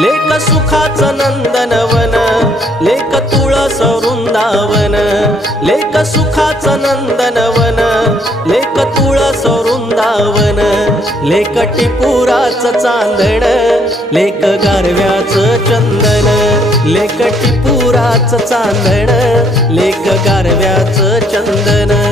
लेक सुखाचं नंदनवन, लेक तुळस वृंदावन, लेक सुखाचं नंदनवन, लेक तुळस वृंदावन, लेक टिपुराचं चांदण, लेक गारव्याचं चंदन, लेक टिपुराचं चांदण, लेक गारव्याचं चंदन।